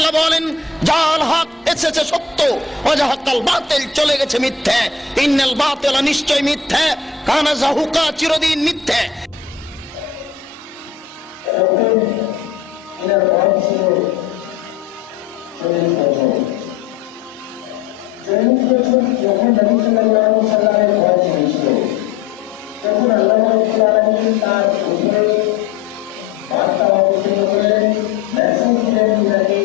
আল্লাহ বলেন জাল হক এসেছে সত্য, ওয়াজাহাকাল বাতিল চলে গেছে মিথ্যে। ইন্নাল বাতিলা নিশ্চয় মিথ্যে, কানা যাহুকা চিরদিন মিথ্যে। যখন নবী সাল্লাল্লাহু আলাইহি ওয়াসাল্লামের বয়স হয়েছিল, তখন আল্লাহ রাব্বুল আলামিন তার উপরে বার্তা অবতীর্ণ করলেন, মেসেজ দিলেন তাকে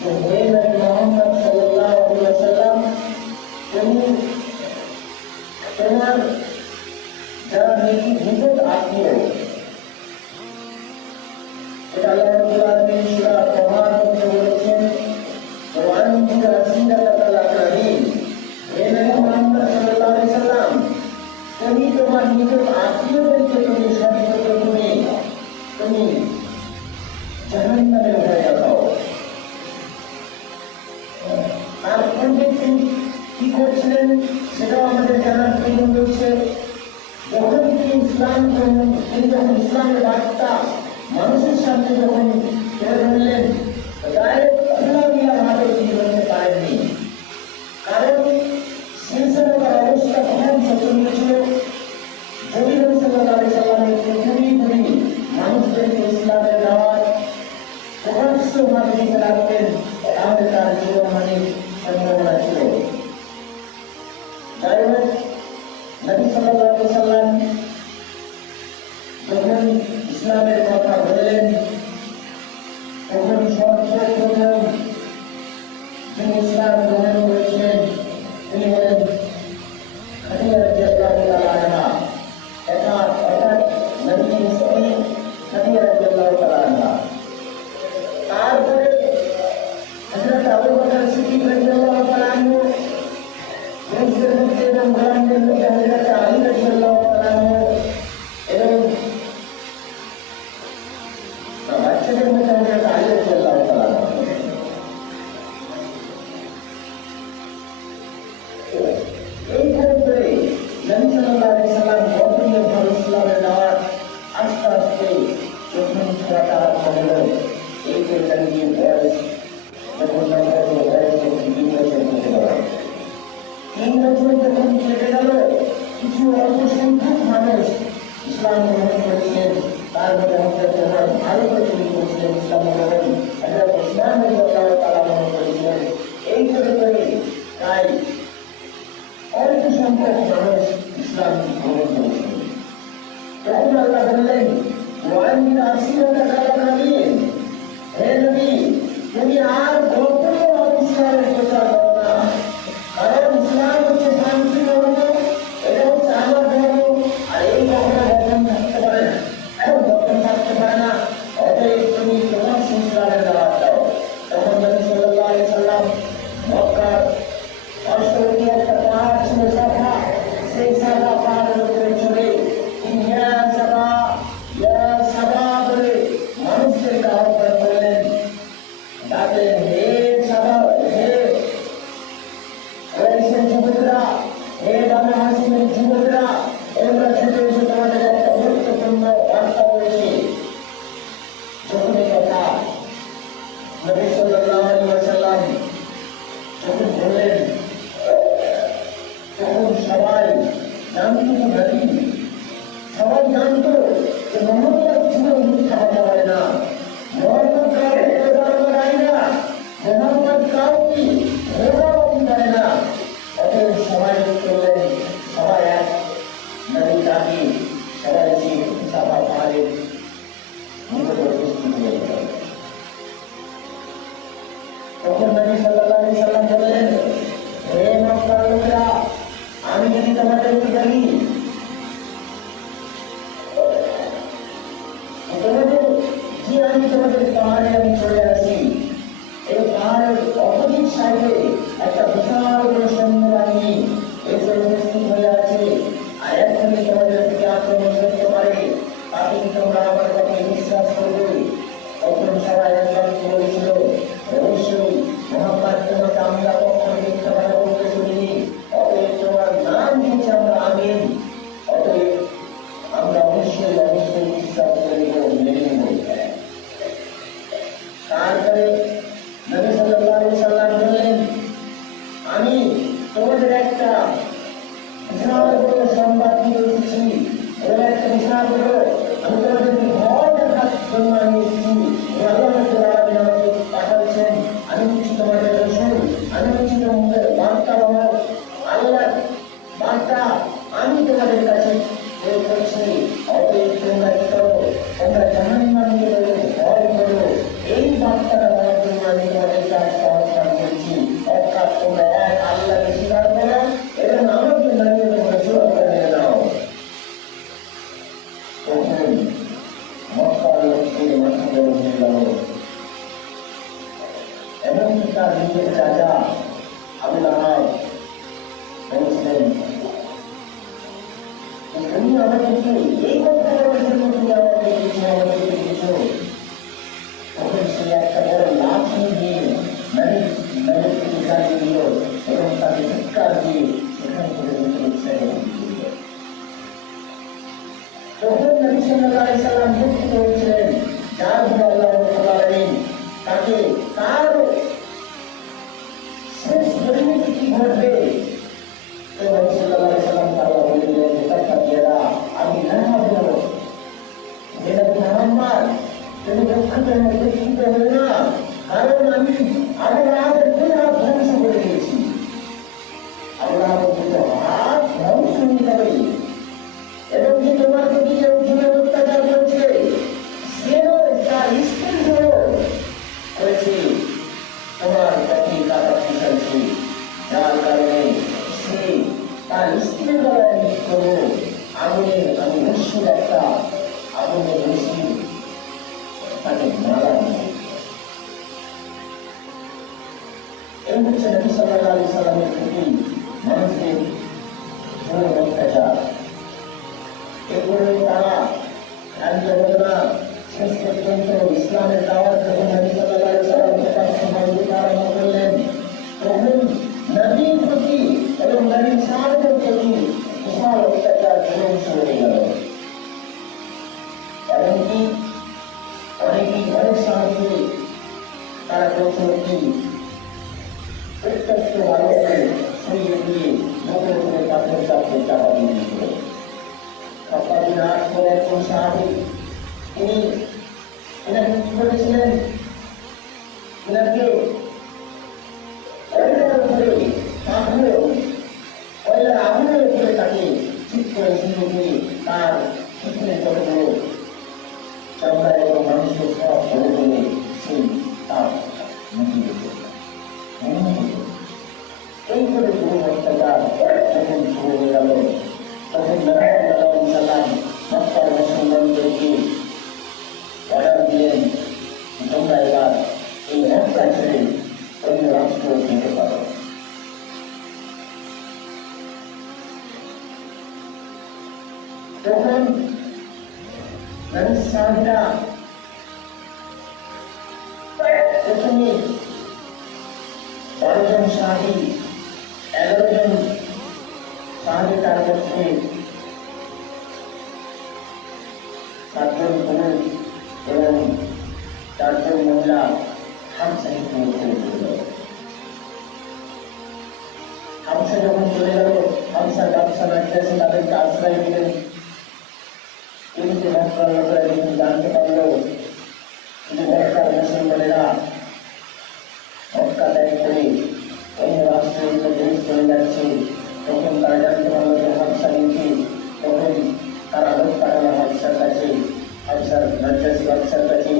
যে হে নবী মুহাম্মদ সাল্লাল্লাহু আলাইহি ওয়াসাল্লাম, তুমি তোমার যারা নিকট আত্মীয়, এটা আল্লাহ রাব্বুল আলামিন সূরা তাহার মধ্যে বলেছেন, وأنذر عشيرتك الأقربين। হে নবী মুহাম্মদ সাল্লাল্লাহু আলাইহি ওয়াসাল্লাম, তুমি তোমার নিকট আত্মীয়দেরকে তুমি তুমি জাহান্নামের ভয় দেখাও। আর পূর্বে তিনি কি করছিলেন সেটাও আমাদের জানার প্রয়োজন রয়েছে। যখন তিনি যখন ইসলামের বার্তা মানুষের সামনে যখন তুলে ধরলেন, ডাইরেক্ট খোলামেলাভাবে তিনি বলতে পারেননি, কারণ সেই সময় তার অবস্থা খুব শোচনীয় ছিল। যদি নবী সাল্লাল্লাহু আলাইহি ওয়াসাল্লামের পৃথিবী মানুষদেরকে ইসলামের দাওয়াত প্রকাশ্যভাবে দিতে লাগতেন, তাহলে তার জীবনহানির সম্ভাবনা ছিল। যাই হোক, নবী সাল্লাল্লাহু আলাইহি ওয়াসাল্লাম যখন ইসলামের কথা বললেন, তখন সর্বপ্রথম যিনি ইসলাম গ্রহণ করেছিলেন তিনি হলেন খাদিজা রাদিয়াল্লাহু তাআলা আনহা। অর্থাৎ নবীর স্ত্রী খাদিজা রাদিয়াল্লাহু তাআলা আনহা। তারপরে হযরত আবু বকর সিদ্দিক রাদিয়াল্লাহু তাআলা আনহু, পুরুষদের মধ্যে এবং মহিলাদের মধ্যে হযরত আলী রাদিয়াল্লাহু তাআলা আনহু, এবং বাচ্চাদের মধ্যে হযরত আলী রাদিয়াল্লাহু তাআলা আনহু। এইখানে করে নবী সাল্লাল্লাহু আলাইহি ওয়াসাল্লাম বর্তমানে ইসলামের দাওয়াত আস্তে আস্তে যখন ছড়াতে আরম্ভ হলো, এই যে নবীর বয়স যখন তিন বছর হতে গেল, 3 বছর যখন কেটে গেল, কিছু অল্প সংখ্যক মানুষ ইসলাম গ্রহণ করেছিলেন। তার মধ্যে হযরত ওমর ভালো করে তিনি করেছিলেন ইসলাম গ্রহণ, হযরত উসমান রাদিয়াল্লাহু তাআলা গ্রহণ করেছিলেন। এই করে প্রায় অল্প সংখ্যক মানুষ ইসলাম গ্রহণ করেছিলেন। তখন আল্লাহ বললেন, ওয়ান্দির আশিরাতাকা আল-আকরাবিন, হে নবী তুমি আর গোপনে ইসলামের প্রচার করো না, কারণ ইসলাম হচ্ছে শান্তি ধর্ম, এটা হচ্ছে আমার ধর্ম, আর এই কখনো গোপন থাকতে পারে না, অতএব তুমি তোমার ইসলামের দাওয়াত দাও। তখন নবী সাল্লাল্লাহু আলাইহি ওয়াসাল্লাম মক্কার পার্শ্ববর্তী একটা পাহাড় ছিল সাফা, সেই সাফা পাহাড়ের উপরে চড়ে তিনি ইয়া সাবা বলে মানুষদেরকে আহ্বান করলেন, ডাকলেন, হে সাবা, হে কুরাইশের যুবকরা, হে বানু হাশিমের যুবকরা, তোমরা ছুটে এসে তোমাদের একটা গুরুত্বপূর্ণ বার্তা রয়েছে। যখন এই কথা নবী সাল্লাল্লাহু আলাইহি ওয়াসাল্লাম যখন বললেন, তখন সবাই জানত যে নবী, সবাই জানত যে মুহাম্মদ জীবন মিথ্যা হতে পারে না, মুহাম্মদ কাউকে প্রতারণা করে না, মুহাম্মদ কাউকে ধোঁকাবাজি করে না। অতএব সবাই করলেন, সবাই এক নবী তাকে সবাই সেই সাফা পাহাড়ের নিকট উপস্থিত হয়ে গেল। তখন নবী সাল্লাল্লাহু আলাইহি ওয়াসাল্লাম বললেন, হে মক্কার লোকেরা, আমি যদি তোমাদেরকে বলি আমি তোমাদের পাহাড়ে আমি চলে আসি, এই পাহাড়ের অপোজিট সাইডে একটা বিশাল বড় সৈন্যবাহিনী এসে উপস্থিত হয়ে আছে, আর এখনই তোমাদের দিকে আক্রমণ করতে পারে, তাকে তোমরা আমার কথায় বিশ্বাস করবে। তখন সবাই একজন বলেছিল, অবশ্যই মুহাম্মদ তোমাদের একটা বিশাল বড় সংবাদ নিয়ে এসেছি, ওরা একটা বিশাল বড়, আমি তোমাদেরকে ভয় দেখার জন্য আমি এসেছি। আল্লাহ রাব্বুল আলামিন আমাকে পাঠাচ্ছেন, আমি হচ্ছি তোমাদের রসূল, আমি হচ্ছি তোমাদের বার্তা বাহক। আল্লাহর বার্তা আমি তোমাদের কাছে প্রয়োগ করছি। অতএব তোমরা কি করো? তোমরা জাহান্নামকে ভয় করো। এই বার্তাটা বলার জন্য আমি তোমাদেরকে আজকে আহ্বান করছি। অর্থাৎ তোমরা এক আল্লাহকে স্বীকার করো এবং আমাকে মানিয়ে তোমরা সুরক্ষা মেনে নাও। তখন মক্কার লোকদের মাথা গরম হয়ে গেল। এমনকি তার নিজের চাচা আবু লাহাব বলছিলেন, তুমি আমাদেরকে এই কথা বলার জন্য তুমি আমাকে দিয়েছো। তখন সে একটা বড় লাঠি দিয়ে নবীর থেকে চালিয়ে দিল এবং তাকে ধিক্কার দিয়ে সেখান থেকে তখন নবী সাল্লাল্লাহু আলাইহি সাল্লাম দুঃখিত হয়েছিলেন, যার উপর আল্লাহ রাব্বুল আলামিন তাকে তার শেষ পরিণতি কি ঘটবে। তো নবী সাল্লাল্লাহু আলাইহি সাল্লাম তাআলা বললেন, আমি না বলবো যেটা মুহাম্মদ, তুমি দুঃখিত হয়ে না, কারণ আমি আল্লাহর হাত ধ্বংস করে দিয়েছি। আল্লাহর হাত ধ্বংস হয়ে যাবে এবং যে তোমার প্রতি যে জুলুম অত্যাচার করেছে সেও তার স্ত্রী করেছে, তোমার প্রতি কাটা ফেলছে, যার কারণে সে তার স্ত্রীর গলায় নিজ করবো আমি রশির একটা আগুনের রশি তাকে মারা দিই। এই হচ্ছে নবী সাল্লাল্লাহু আলাইহি সাল্লামের প্রতি মানুষের জুলুম অত্যাচার। এরপরে তারা আন্দোলনা শেষ পর্যন্ত ইসলামের দাওয়াত যখন নবী সাল্লাল্লাহু আলাইহি সাল্লাম প্রকাশ্য দিতে আরম্ভ করলেন, তখন নবীর প্রতি এবং নবীর সাহাবাদের প্রতি বিশাল অত্যাচার জুলুম শুরু হয়ে গেল। এমনকি অনেক সাহায্যে তারা প্রচুর প্রত্যক্ষ ভারতকে সরিয়ে দিয়ে নতুন করে পাথর চাপতে চাপা দিয়ে দিয়েছিল। খাত্তাবিন আস বলে একজন সাহাবী, তিনি এনাকে কি করেছিলেন, এনাকে কয়লার উপরে কয়লার আগুনের উপরে তাকে ঠিক করে শুরু করে তার পিছনে কতগুলো চামড়া এবং মানুষের সব ধরে ধরে সেই তার মুখে দিত। এই করে জুলুম অত্যাচার যখন শুরু হয়ে গেল, তখন নবী সাল্লাল্লাহু আলাইহি সাল্লাম মক্কার মুসলমানদেরকে অর্ডার দিলেন, তোমরা এবার এই মক্কা ছেড়ে অন্য রাষ্ট্র যেতে পারো। তখন নবীর সাহাবীরা প্রথমে 12 জন সাহাবী, 11 জন সাহাবী, তার মধ্যে 7 জন পুরুষ এবং 4 জন মহিলা হামসাকে হামসা যখন চলে গেল, হামসা গামসা নাচতেছে, তাদেরকে আশ্রয় দিলেন। কিন্তু মক্কার লোকেরা যখন জানতে পারল যে মক্কার মুসলমানেরা মক্কা ত্যাগ করে অন্য রাষ্ট্রের দেশ চলে যাচ্ছে, তখন তারা জানতে পারল যে হামসা নিচ্ছে। তখন তারা লোক পাঠালো হামসার কাছে, হামসার নাজ্জাসী বাদশার কাছে।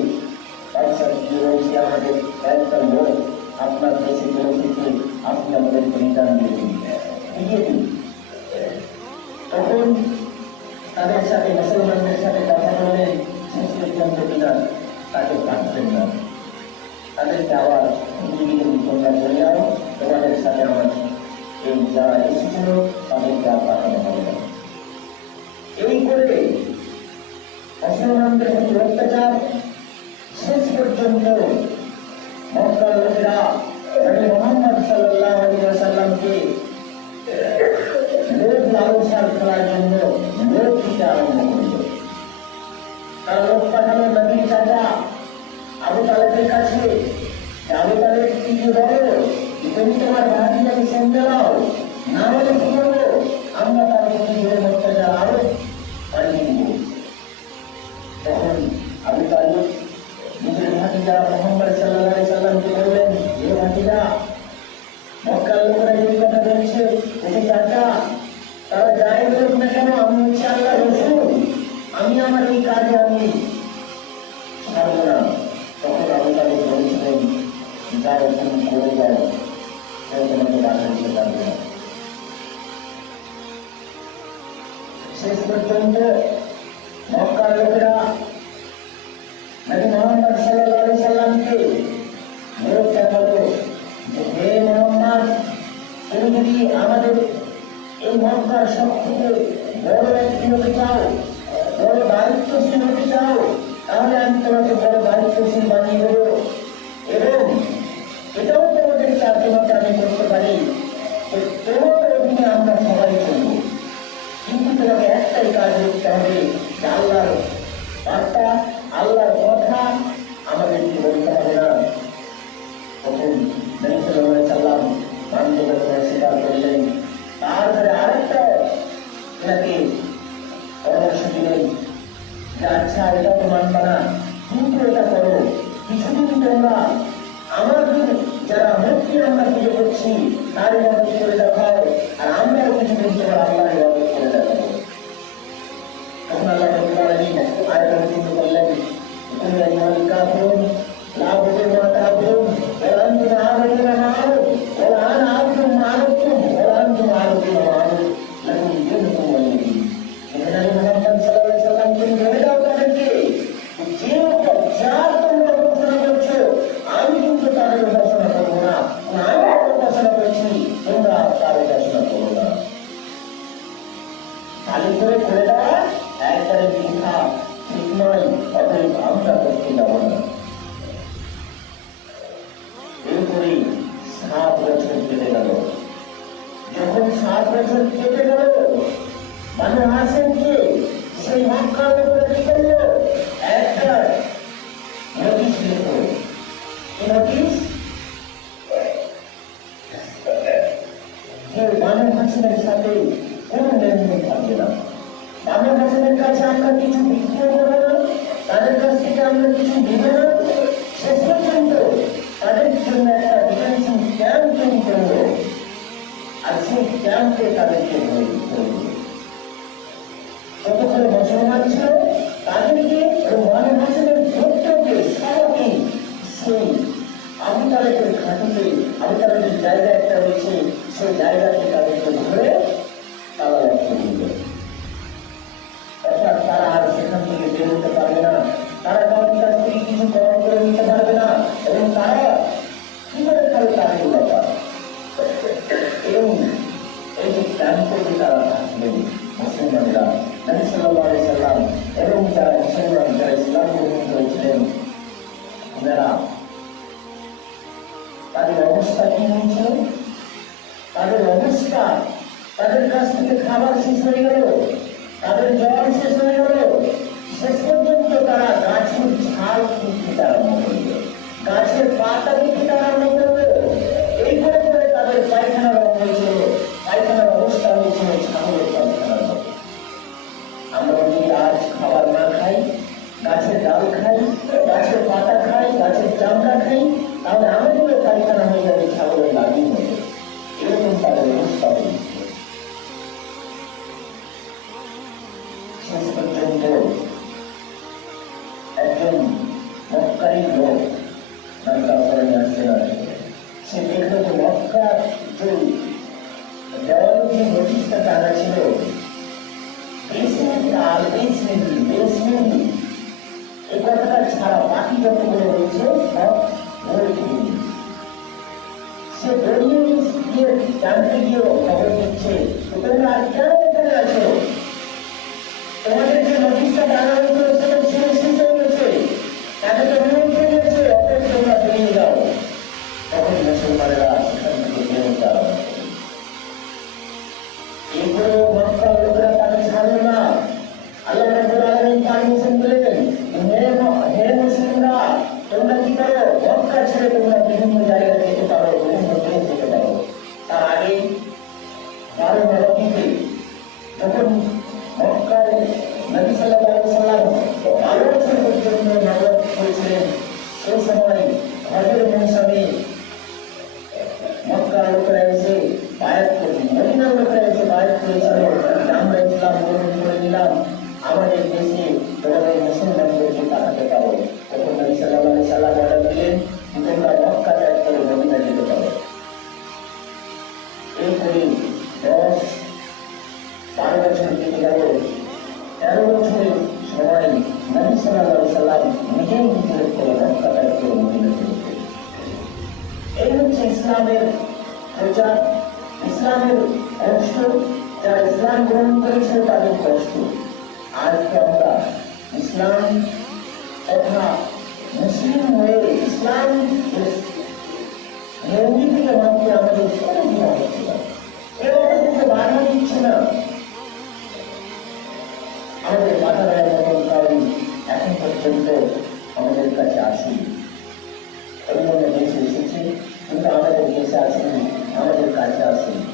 বাদশা কি বলছে, আমাদের কয়েকটা লোক আপনার দেশে পৌঁছেছে, আপনি আমাদের পরিচালনা দিয়ে দিন। তখন তাদের সাথে মুসলমানদের সাথে কথা বললেন, শেষ পর্যন্ত কিনা তাকে পাঠাবেন না, তাদেরকে আবার তোমরা চলে যাও, তোমাদের সাথে আমার এই যারা এসেছিল তাদেরকে আর পাঠানো হবে না। এই করে মুসলমানদের প্রতি অত্যাচার শেষ পর্যন্ত মক্কার লোকেরা নবী মুহাম্মদ সাল্লাল্লাহু আলাইহি ওয়াসাল্লামকে লোক লালসার করার জন্য লোক দিতে আরম্ভ করল। তারা লোক পাঠালো নবীর চাচা আবু তালেবের কাছে। আবু তালেব কি বলো, তুমি তোমার ভাতিজাকে সঙ্গে নাও, মতো বাধা দিতে পারবে না। শেষ পর্যন্ত মক্কার লোকেরা নবী মুহাম্মদ সাল্লাল্লাহু আলাইহি সাল্লামকে বলতে বলো যে হে মুহাম্মদ, তুমি যদি আমাদের এই মক্কার সবথেকে বড় ব্যক্তি হতে চাও, বড় দায়িত্বশীল হতে চাও, তাহলে আমি তোমাকে বড় দায়িত্বশীল বানিয়ে দেবো। এবং এটাও তোমাদের তোমাকে আমি করতে পারি যে তোমার অধীনে আমরা সবাই করবো, কিন্তু তোমাকে একটাই কাজ করতে হবে যে আল্লাহর বার্তা, আল্লাহর কথা আমাদেরকে বলতে হবে না। তখন নবী সাল্লাল্লাহু আলাইহি সাল্লাম মানতে স্বীকার করলেন। তারপরে আরেকটা এনাকে পরামর্শ দিলেন যে আচ্ছা, এটা তো মানবা না, কিন্তু এটা করো, কিছুদিন তোমরা আমাদের যারা মূর্তি আমরা পুজো করছি তার ইবাদত করে দেখাও, আর আমরাও কিছুদিন তোমরা আল্লাহর ইবাদত করে দেখাবো। তখন আল্লাহ রাব্বুল আলামিন আয়াত অবতীর্ণ করলেন, কুল ইয়া আইয়ুহাল কাফিরুন লা আ'বুদু মা তা'বুদুন ওয়া আনতুম আ'বুদুনা মা আ'বুদু ওয়া আনা আ'বুদু মা আ'বুদতুম ওয়া আনতুম আ'বুদুনা মা আ'বুদু লাকুম দীনুকুম ওয়ালিয়া দীন। নবী মুহাম্মদ সাল্লাল্লাহু আলাইহি সাল্লাম কে বলে দাও তাদেরকে যে যার তোমরা উপাসনা করছো আমি কিন্তু তাদের উপাসনা করবো না, আমি উপাসনা করছি, তোমরা তার উপাসনা করো না। খালি করে করে দেওয়া একবারে মিথ্যা, ঠিক নয়, অতএব আমরা করতে যাব না। এরপরে 7 বছর কেটে গেল। যখন 7 বছর কেটে গেল, বানু হাশিমকে সেই মক্কার লোকেরা কি করলো? একটা নোটিশ লিখল। কি নোটিশ? যে বানু হাশিমের সাথে কোনো লেনদেন থাকবে না, বানু হাশিমের কাছে আমরা কিছু বিক্রি করবো না, তাদের কাছ থেকে আমরা কিছু নেব না। শেষ পর্যন্ত তাদের জন্য একটা ডিটেনশন ক্যাম্প তৈরি করবো, আর সেই ক্যাম্পে তাদেরকে যতক্ষণ মুসলমান ছিল তাদেরকে বানু হাশিমের গোত্রকে সবাইকে সেই আবু তালেবের ঘাঁটিতে, আবু তালেবের জায়গা একটা রয়েছে, সেই জায়গাতে তাদেরকে ধরে তালা রাখতে দিল। অর্থাৎ তারা আর সেখান থেকে বেরোতে পারবে না, তারা কারোর কাছ থেকে কিছু গ্রহণ করে নিতে পারবে না, এবং তারা কি করে খাবে তাদের ব্যাপার। এবং এই যে ক্যাম্পে তারা থাকবেন মুসলমানরা, নবী সাল্লাল্লাহু আলাইহি সাল্লাম এবং যারা মুসলমান, যারা ইসলাম গ্রহণ করেছিলেন, ওনারা তাদের অবস্থা কি হয়েছিল? তাদের অবস্থা, তাদের কাছ থেকে খাবার শেষ হয়ে গেল, তাদের জল শেষ হয়ে গেল, শেষ পর্যন্ত তারা গাছের ঝাল খেতে আরম্ভ করল, গাছের পাতা খেতে আরম্ভ করল। এই করে করে তাদের পায়খানার হয়েছিল, পায়খানার অবস্থা হয়েছিল ছাগলের পায়খানার মতো। আমরা যদি আজ খাবার না খাই, গাছের ডাল খাই, গাছের পাতা খাই, গাছের চামড়া খাই, তাহলে আমাদেরও পায়খানা হয়ে যাবে ছাগলের লাগি মতো। এরকম তাদের অবস্থা হয়েছিল। শেষ পর্যন্ত একজন মক্কারি লোক, নামটা স্মরণে আসছে না, সে দেখল যে মক্কার যে দেওয়ালে যে নোটিশটা টানা ছিল, এই কথাটা ছাড়া বাকি যতগুলো রয়েছে সব বই কিনে সে দড়িয়ে গিয়ে জানতে গিয়েও খবর দিচ্ছে, তোমরা আর কেন এখানে আছো? তোমাদের যে নোটিশটা টানা হয়েছিল সেটা ছেড়ে শেষ হয়ে গেছে, তাদেরকে বিরোধ হয়ে গেছে, অতএব তোমরা বেরিয়ে যাও। তখন মুসলমানেরা সেখান থেকে বেরোতে আরম্ভ করে। এরপরেও মক্কার লোকেরা তাকে ছাড়লো না। আল্লাহ রাব্বুল আলামিন পারমিশন দিলেন, হে মুসলিমরা, তোমরা কি করো? মক্কা ছেড়ে তোমরা বিভিন্ন জায়গায় যেতে পারো, বিভিন্ন দেশ যেতে পারো। তার আগে 12 রবিতে ইসলামের প্রচার, ইসলামের কষ্ট, যারা ইসলাম গ্রহণ করেছে তাদের কষ্ট। আজকে আমরা ইসলাম তথা মুসলিম হয়ে ইসলাম মৌলিককে মানতে আমাদের কোনো গুণা হচ্ছে না, কেউ আমাদেরকে বাধা দিচ্ছে না। আমাদের বাধা দেওয়ার মতন কারণ এখন পর্যন্ত আমাদের কাছে আসেনি। অন্যান্য দেশে এসেছে কিন্তু আমাদের দেশে আসেনি, আমাদের কাছে আসেনি।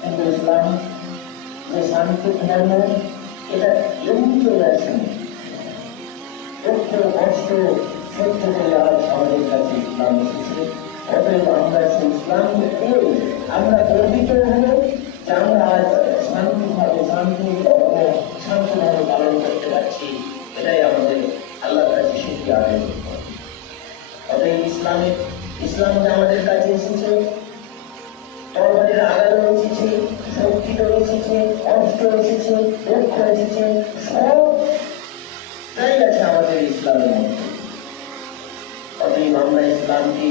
কিন্তু ইসলাম যে শান্তি ধর্ম, এটা এমনি চলে আসেনি। দুঃখ কষ্ট সহ্য করে আজ আমাদের কাছে ইসলাম এসেছে। অতএব আমরা সেই ইসলামকে পেয়ে আমরা গর্বিত হব যে আমরা আজ শান্তিভাবে শান্তভাবে পালন করতে পারছি। এটাই আমাদের আল্লাহর কাছে শুকরিয়া আদায় করতে হবে। অতএব ইসলাম যে আমাদের কাছে এসেছে, তরবারির আঘাতও এসেছে, শক্তিও এসেছে, অস্ত্র এসেছে, দুঃখ এসেছে, সবটাই আছে আমাদের ইসলামের মধ্যে। অতএব আমরা ইসলামকে